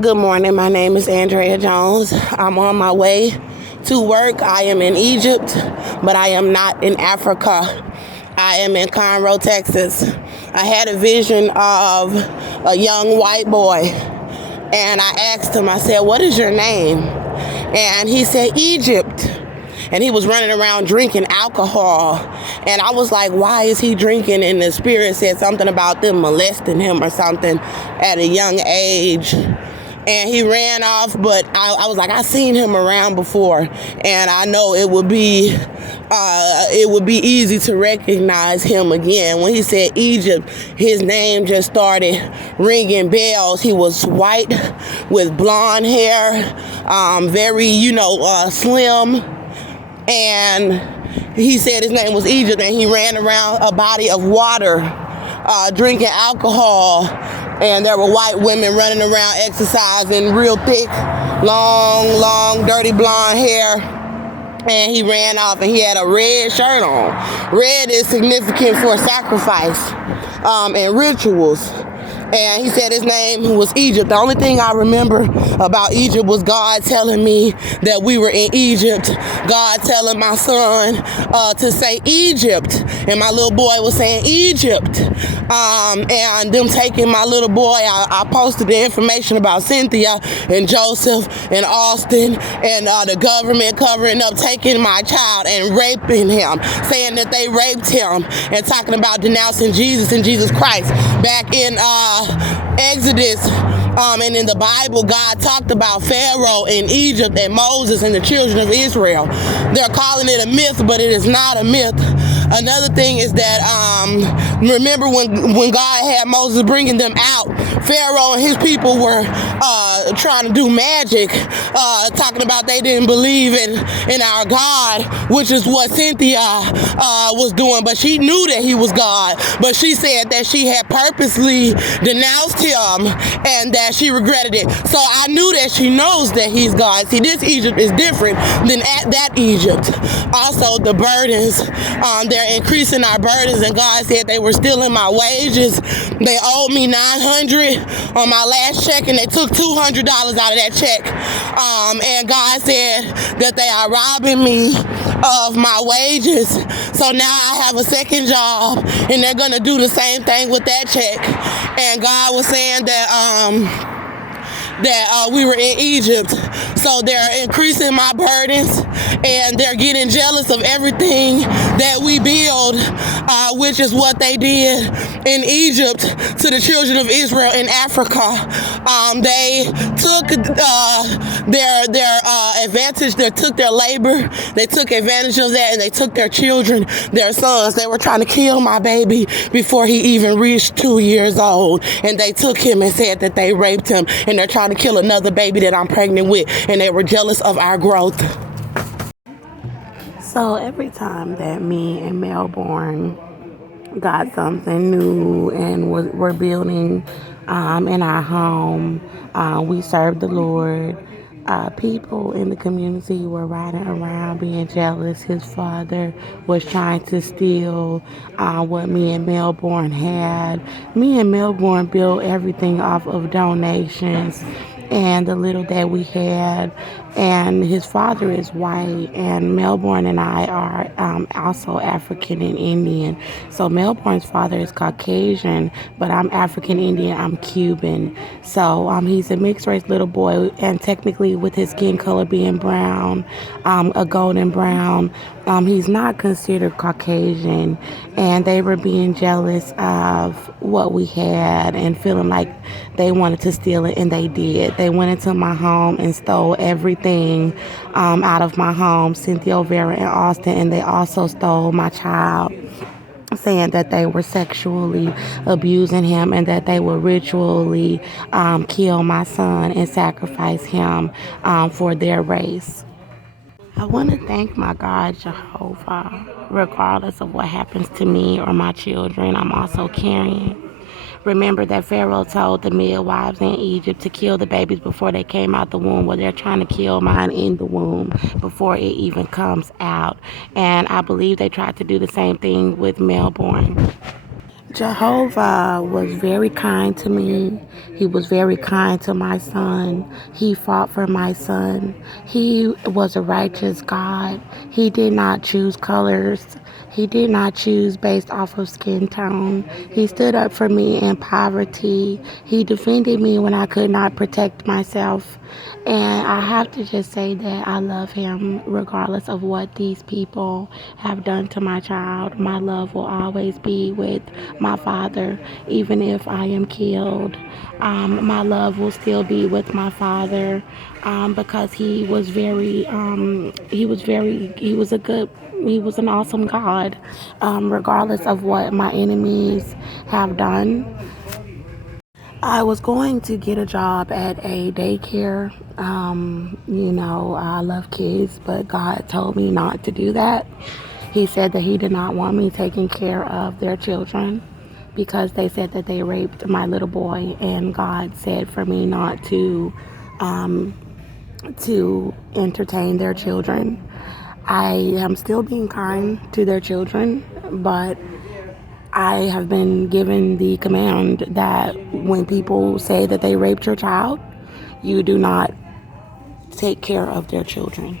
Good morning. My name is Andrea Jones. I'm on my way to work. I am in Egypt, but I am not in Africa. I am in Conroe, Texas. I had a vision of a young white boy, and I asked him, I said, "What is your name?" And he said, "Egypt." And he was running around drinking alcohol. And I was like, why is he drinking? And the spirit said something about them molesting him or something at a young age. And he ran off, but I was like, I seen him around before, and I know it would be easy to recognize him again. When he said Egypt, his name just started ringing bells. He was white with blonde hair, very, slim, and he said his name was Egypt, and he ran around a body of water, drinking alcohol. And there were white women running around exercising, real thick, long, dirty blonde hair. And he ran off, and he had a red shirt on. Red is significant for sacrifice and rituals. And he said his name was Egypt. The only thing I remember about Egypt was God telling me that we were in Egypt. God telling my son to say Egypt. And my little boy was saying Egypt. And them taking my little boy, I posted the information about Cynthia and Joseph and Austin and the government covering up, taking my child and raping him, saying that they raped him, and talking about denouncing Jesus and Jesus Christ. Back in Exodus and in the Bible, God talked about Pharaoh in Egypt and Moses and the children of Israel. They're calling it a myth, but it is not a myth. Another thing is that remember when God had Moses bringing them out, Pharaoh and his people were trying to do magic, talking about they didn't believe in our God, which is what Cynthia was doing. But she knew that he was God. But she said that she had purposely denounced him and that she regretted it. So I knew that she knows that he's God. See, this Egypt is different than that Egypt. Also, the burdens, they're increasing our burdens, and God said they were stealing my wages. They owed me $900 on my last check, and they took $200 out of that check. And God said that they are robbing me of my wages. So now I have a second job, and they're gonna do the same thing with that check. And God was saying that we were in Egypt. So they're increasing my burdens, and they're getting jealous of everything that we build, which is what they did in Egypt to the children of Israel in Africa. They took their advantage. They took their labor. They took advantage of that, and they took their children, their sons. They were trying to kill my baby before he even reached 2 years old, and they took him and said that they raped him, and they're trying to kill another baby that I'm pregnant with, and they were jealous of our growth. So every time that me and Melbourne got something new and we're building in our home, we served the Lord. People in the community were riding around being jealous. His father was trying to steal what me and Melbourne had. Me and Melbourne built everything off of donations and the little that we had. And his father is white, and Melbourne and I are also African and Indian. So Melbourne's father is Caucasian, but I'm African Indian, I'm Cuban. So he's a mixed race little boy, and technically with his skin color being brown, a golden brown, he's not considered Caucasian. And they were being jealous of what we had and feeling like they wanted to steal it, and they did. They went into my home and stole everything out of my home, Cynthia Olvera and Austin, and they also stole my child, saying that they were sexually abusing him and that they would ritually kill my son and sacrifice him for their race. I want to thank my God, Jehovah, regardless of what happens to me or my children. I'm also carrying. Remember that Pharaoh told the midwives in Egypt to kill the babies before they came out the womb. Well, they're trying to kill mine in the womb before it even comes out. And I believe they tried to do the same thing with Melbourne. Jehovah was very kind to me. He was very kind to my son. He fought for my son. He was a righteous God. He did not choose colors. He did not choose based off of skin tone. He stood up for me in poverty. He defended me when I could not protect myself. And I have to just say that I love him regardless of what these people have done to my child. My love will always be with my father, even if I am killed. My love will still be with my father because he was an awesome God, regardless of what my enemies have done. I was going to get a job at a daycare. I love kids, but God told me not to do that. He said that he did not want me taking care of their children because they said that they raped my little boy, and God said for me not to entertain their children. I am still being kind to their children, but I have been given the command that when people say that they raped your child, you do not take care of their children.